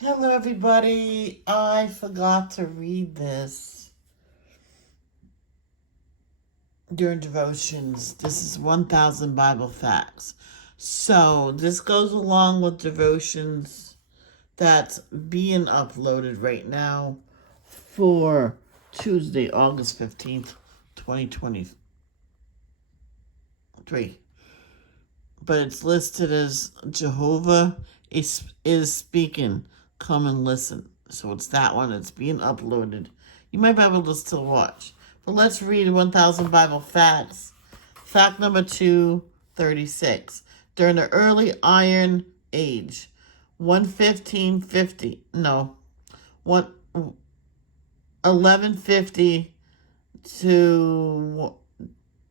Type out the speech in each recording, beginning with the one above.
Hello, everybody. I forgot to read this during devotions. This is 1000 Bible Facts. So, this goes along with devotions that's being uploaded right now for Tuesday, August 15th, 2023. But it's listed as Jehovah is speaking. Come and listen. So it's that one. It's being uploaded. You might be able to still watch. But let's read 1000 Bible Facts. Fact number 236. During the early Iron Age, 1150 to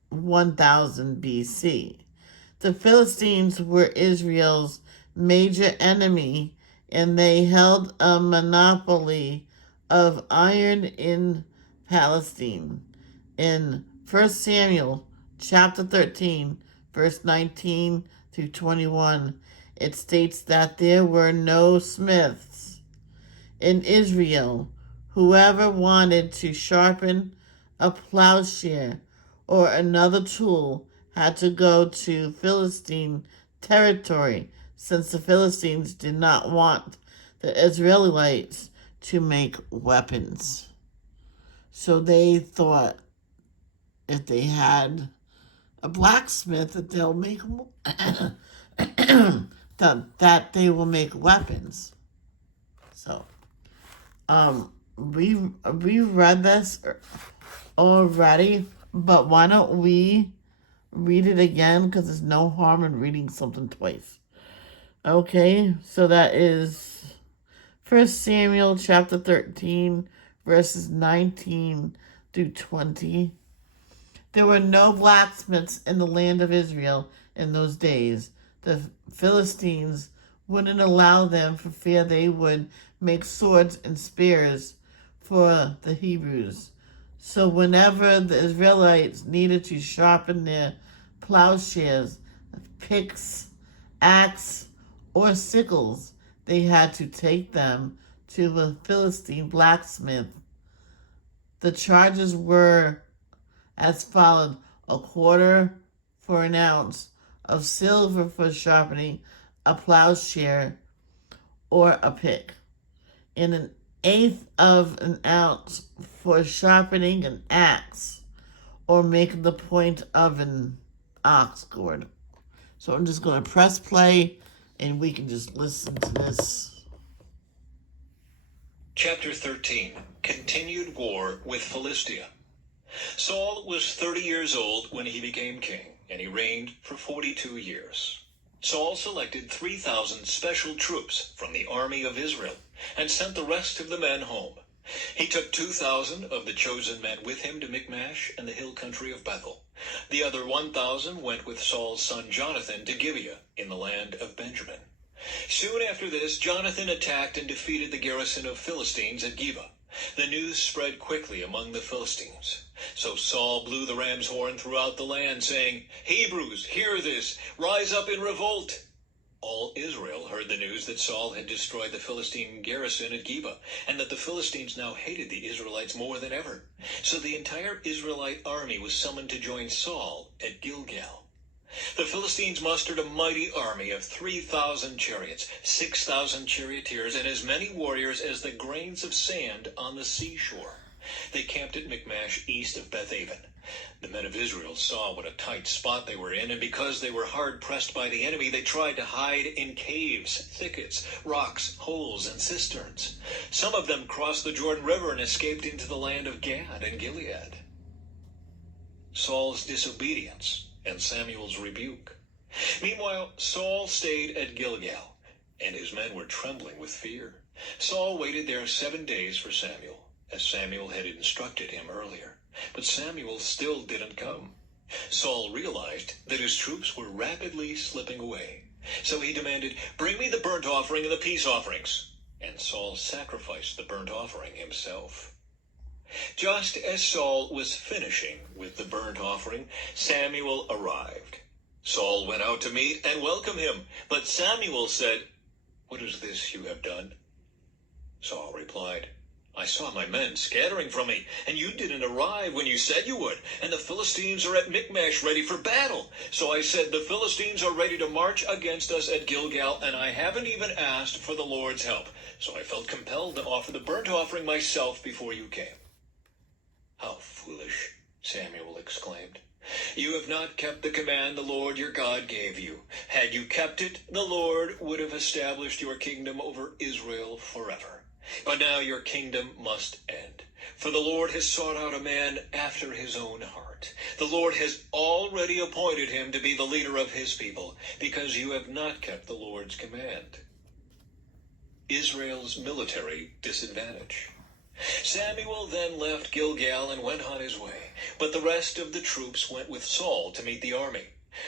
1000 BC. The Philistines were Israel's major enemy, and they held a monopoly of iron in Palestine. In 1 Samuel chapter 13, verse 19 through 21, it states that there were no smiths in Israel. Whoever wanted to sharpen a plowshare or another tool had to go to Philistine territory, since the Philistines did not want the Israelites to make weapons. So they thought if they had a blacksmith that they'll make that they will make weapons. So we read this already, but why don't we read it again, because there's no harm in reading something twice. Okay, so that is 1 Samuel chapter 13, verses 19 through 20. There were no blacksmiths in the land of Israel in those days. The Philistines wouldn't allow them for fear they would make swords and spears for the Hebrews. So whenever the Israelites needed to sharpen their plowshares, picks, axe, or sickles, they had to take them to the Philistine blacksmith. The charges were as followed: a quarter for an ounce of silver for sharpening a plowshare or a pick, and an eighth of an ounce for sharpening an axe or making the point of an ox goad. So I'm just going to press play and we can just listen to this. Chapter 13. Continued War with Philistia. Saul was 30 years old when he became king, and he reigned for 42 years. Saul selected 3,000 special troops from the army of Israel and sent the rest of the men home. He took 2,000 of the chosen men with him to Michmash and the hill country of Bethel. The other 1,000 went with Saul's son Jonathan to Gibeah in the land of Benjamin. Soon after this, Jonathan attacked and defeated the garrison of Philistines at Geba. The news spread quickly among the Philistines. So Saul blew the ram's horn throughout the land, saying, "Hebrews, hear this! Rise up in revolt!" All Israel heard the news that Saul had destroyed the Philistine garrison at Geba, and that the Philistines now hated the Israelites more than ever. So the entire Israelite army was summoned to join Saul at Gilgal. The Philistines mustered a mighty army of 3,000 chariots, 6,000 charioteers, and as many warriors as the grains of sand on the seashore. They camped at Michmash east of Bethaven. The men of Israel saw what a tight spot they were in, and because they were hard pressed by the enemy, they tried to hide in caves, thickets, rocks, holes, and cisterns. Some of them crossed the Jordan River and escaped into the land of Gad and Gilead. Saul's disobedience and Samuel's rebuke. Meanwhile, Saul stayed at Gilgal, and his men were trembling with fear. Saul waited there 7 days for Samuel, as Samuel had instructed him earlier. But Samuel still didn't come. Saul realized that his troops were rapidly slipping away. So he demanded, "Bring me the burnt offering and the peace offerings." And Saul sacrificed the burnt offering himself. Just as Saul was finishing with the burnt offering, Samuel arrived. Saul went out to meet and welcome him, but Samuel said, "What is this you have done?" Saul replied, I saw my men scattering from me, and you didn't arrive when you said you would, and the Philistines are at Michmash ready for battle. So I said, the Philistines are ready to march against us at Gilgal, and I haven't even asked for the Lord's help. So I felt compelled to offer the burnt offering myself before you came. How foolish, Samuel exclaimed. You have not kept the command the Lord your God gave you. Had you kept it, the Lord would have established your kingdom over Israel forever. But now your kingdom must end, for the Lord has sought out a man after his own heart. The Lord has already appointed him to be the leader of his people, because you have not kept the Lord's command. Israel's military disadvantage. Samuel then left Gilgal and went on his way, but the rest of the troops went with Saul to meet the army.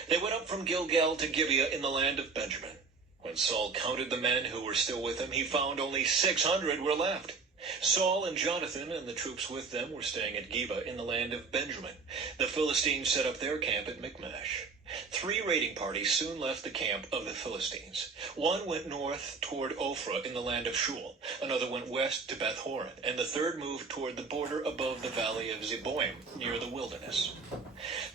They went up from Gilgal to Gibeah in the land of Benjamin. When Saul counted the men who were still with him, he found only 600 were left. Saul and Jonathan and the troops with them were staying at Geba in the land of Benjamin. The Philistines set up their camp at Michmash. 3 raiding parties soon left the camp of the Philistines. One went north toward Ophrah in the land of Shul, another went west to Beth-horon, and the third moved toward the border above the valley of Zeboim, near the wilderness.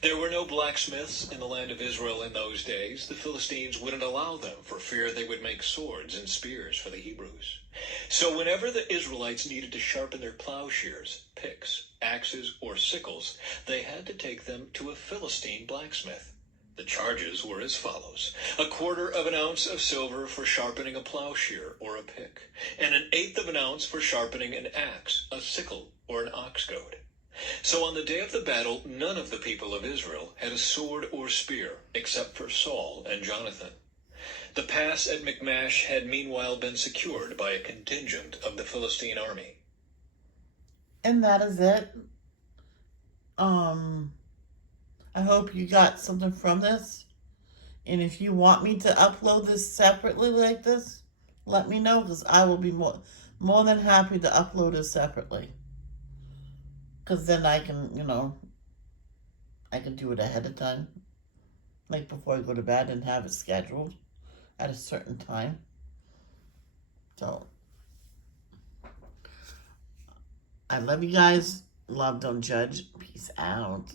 There were no blacksmiths in the land of Israel in those days. The Philistines wouldn't allow them for fear they would make swords and spears for the Hebrews. So whenever the Israelites needed to sharpen their plowshares, picks, axes, or sickles, they had to take them to a Philistine blacksmith. The charges were as follows: 1/4 ounce of silver for sharpening a plowshare or a pick, and 1/8 ounce for sharpening an axe, a sickle, or an ox goad. So on the day of the battle, none of the people of Israel had a sword or spear, except for Saul and Jonathan. The pass at Michmash had meanwhile been secured by a contingent of the Philistine army. And that is it. I hope you got something from this. And if you want me to upload this separately like this, let me know, because I will be more than happy to upload it separately. Because then I can, I can do it ahead of time. Like before I go to bed and have it scheduled at a certain time. So, I love you guys. Love, don't judge. Peace out.